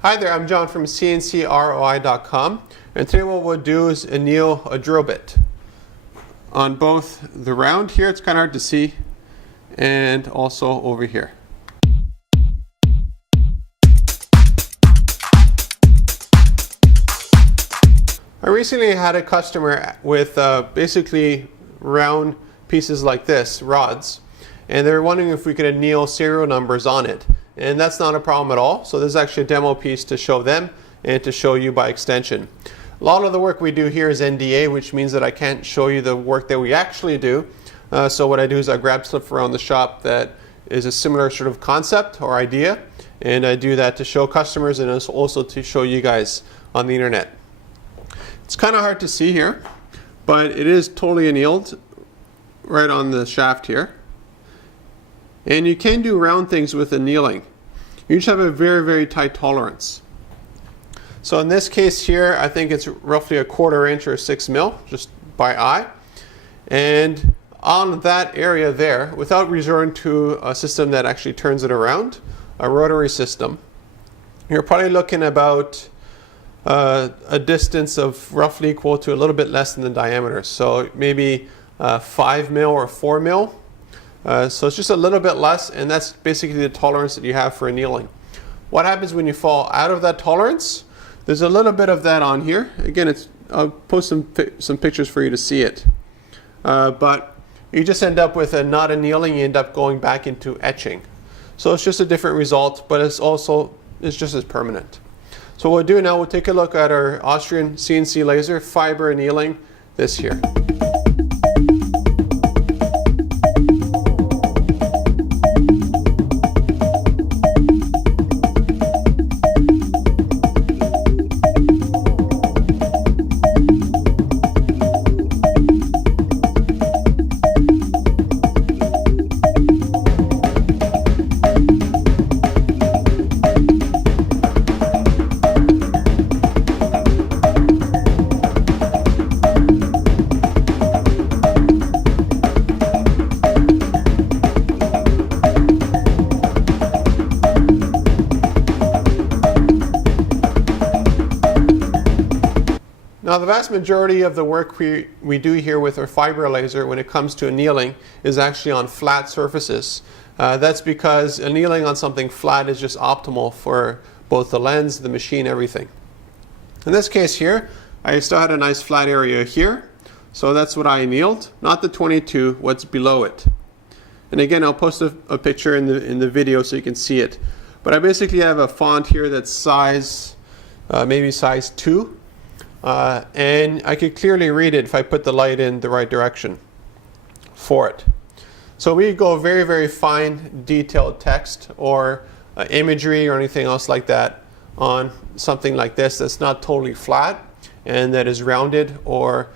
Hi there, I'm John from CNCROI.com, and today what we'll do is anneal a drill bit on both the round here, it's kind of hard to see, and also over here. I recently had a customer with basically round pieces like this, rods, and they were wondering if we could anneal serial numbers on it. And that's not a problem at all. So this is actually a demo piece to show them and to show you by extension. A lot of the work we do here is NDA, which means that I can't show you the work that we actually do. So what I do is I grab stuff around the shop that is a similar sort of concept or idea, and I do that to show customers and also to show you guys on the internet. It's kind of hard to see here, but it is totally annealed right on the shaft here. And you can do round things with annealing. You just have a very, very tight tolerance. So in this case here, I think it's roughly 1/4 inch or 6 mil, just by eye. And on that area there, without resorting to a system that actually turns it around, a rotary system, you're probably looking about a distance of roughly equal to a little bit less than the diameter. So maybe 5 mil or 4 mil. So it's just a little bit less, and that's basically the tolerance that you have for annealing. What happens when you fall out of that tolerance? There's a little bit of that on here. Again, I'll post some pictures for you to see it. But you just end up with a not annealing, you end up going back into etching. So it's just a different result, but it's just as permanent. So what we'll do now, we'll take a look at our Austrian CNC laser fiber annealing this here. Now the vast majority of the work we do here with our fiber laser when it comes to annealing is actually on flat surfaces. That's because annealing on something flat is just optimal for both the lens, the machine, everything. In this case here, I still had a nice flat area here, so that's what I annealed, not the 22, what's below it. And again, I'll post a picture in the video so you can see it. But I basically have a font here that's size, maybe size 2. And I could clearly read it if I put the light in the right direction for it. So we go very, very fine detailed text or imagery or anything else like that on something like this that's not totally flat and that is rounded, or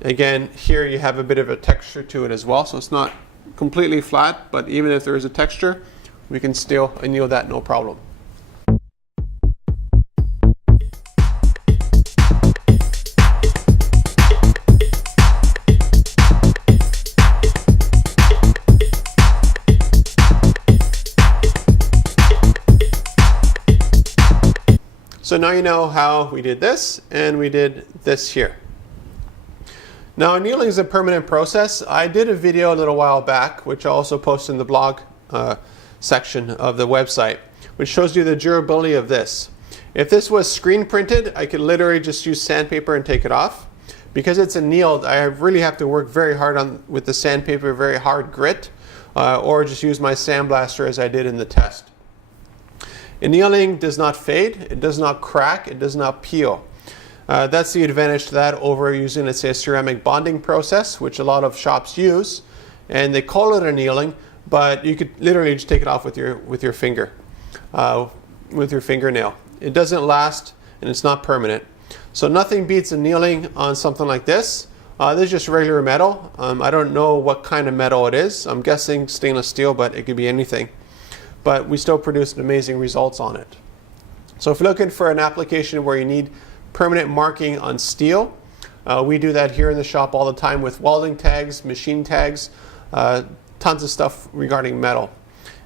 again here you have a bit of a texture to it as well, so it's not completely flat, but even if there is a texture we can still anneal that no problem. So now you know how we did this, and we did this here. Now annealing is a permanent process. I did a video a little while back, which I also posted in the blog section of the website, which shows you the durability of this. If this was screen printed, I could literally just use sandpaper and take it off. Because it's annealed, I really have to work very hard with the sandpaper, very hard grit, or just use my sandblaster as I did in the test. Annealing does not fade, it does not crack, it does not peel. That's the advantage to that over using, let's say, a ceramic bonding process, which a lot of shops use, and they call it annealing, but you could literally just take it off with your finger, with your fingernail. It doesn't last, and it's not permanent. So nothing beats annealing on something like this. This is just regular metal. I don't know what kind of metal it is. I'm guessing stainless steel, but it could be anything. But we still produce amazing results on it. So if you're looking for an application where you need permanent marking on steel, we do that here in the shop all the time with welding tags, machine tags, tons of stuff regarding metal.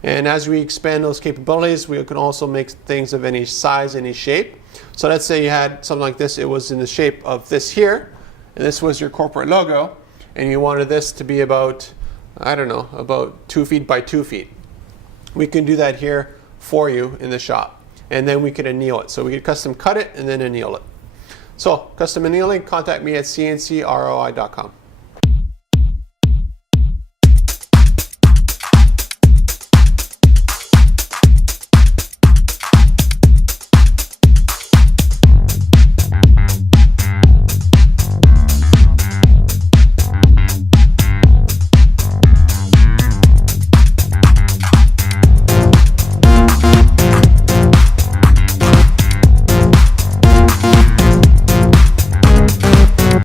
And as we expand those capabilities, we can also make things of any size, any shape. So let's say you had something like this, it was in the shape of this here, and this was your corporate logo, and you wanted this to be about, I don't know, about 2 feet by 2 feet. We can do that here for you in the shop, and then we can anneal it. So we could custom cut it and then anneal it. So custom annealing, contact me at CNCROI.com.